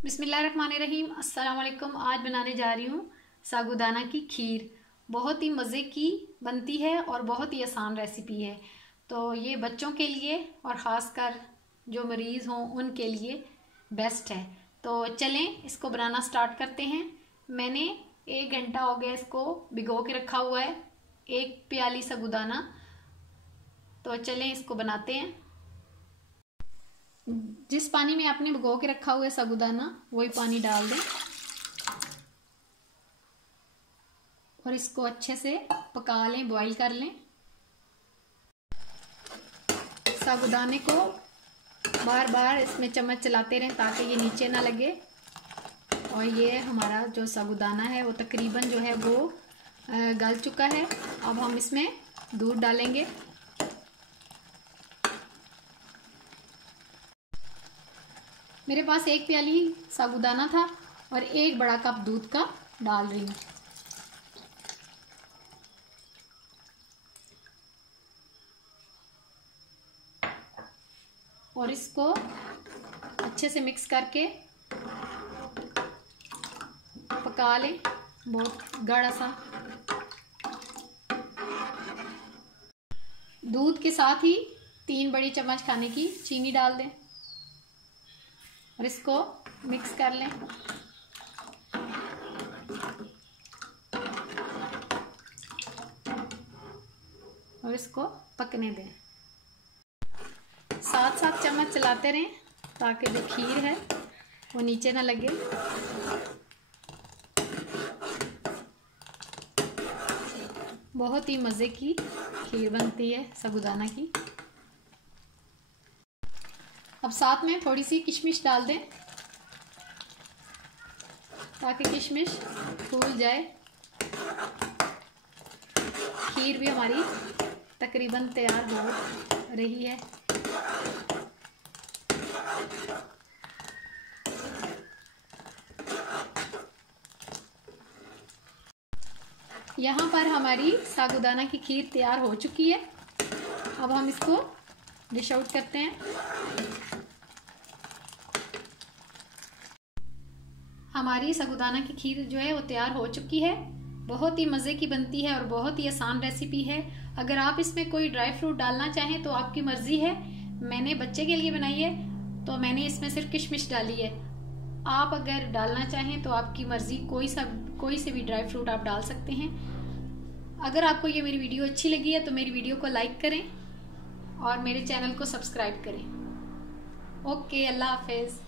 बिस्मिल्लाहिर्रहमानिर्रहीम। अस्सलाम वालेकुम। आज बनाने जा रही हूँ साबूदाना की खीर। बहुत ही मज़े की बनती है और बहुत ही आसान रेसिपी है। तो ये बच्चों के लिए और ख़ासकर जो मरीज़ हों उनके लिए बेस्ट है। तो चलें इसको बनाना स्टार्ट करते हैं। मैंने 1 घंटा हो गया इसको भिगो के रखा हुआ है, 1 प्याली साबूदाना। तो चलें इसको बनाते हैं। जिस पानी में आपने भिगो के रखा हुआ है साबूदाना वही पानी डाल दें और इसको अच्छे से पका लें, बॉईल कर लें। साबूदाने को बार बार इसमें चम्मच चलाते रहें ताकि ये नीचे ना लगे। और ये हमारा जो साबूदाना है वो तकरीबन जो है वो गल चुका है। अब हम इसमें दूध डालेंगे। मेरे पास 1 प्याली साबूदाना था और 1 बड़ा कप दूध का डाल रही हूँ। और इसको अच्छे से मिक्स करके पका लें, बहुत गाढ़ा सा। दूध के साथ ही 3 बड़ी चम्मच खाने की चीनी डाल दें और इसको मिक्स कर लें। और इसको पकने दें। साथ साथ चम्मच चलाते रहें ताकि जो खीर है वो नीचे ना लगे। बहुत ही मज़े की खीर बनती है साबूदाना की। अब साथ में थोड़ी सी किशमिश डाल दें ताकि किशमिश फूल जाए। खीर भी हमारी तकरीबन तैयार हो रही है। यहाँ पर हमारी साबूदाना की खीर तैयार हो चुकी है। अब हम इसको डिश आउट करते हैं। हमारी साबूदाना की खीर जो है वो तैयार हो चुकी है। बहुत ही मज़े की बनती है और बहुत ही आसान रेसिपी है। अगर आप इसमें कोई ड्राई फ्रूट डालना चाहें तो आपकी मर्ज़ी है। मैंने बच्चे के लिए बनाई है तो मैंने इसमें सिर्फ किशमिश डाली है। आप अगर डालना चाहें तो आपकी मर्ज़ी, कोई से भी ड्राई फ्रूट आप डाल सकते हैं। अगर आपको ये मेरी वीडियो अच्छी लगी है तो मेरी वीडियो को लाइक करें और मेरे चैनल को सब्सक्राइब करें। ओके, अल्लाह हाफिज़।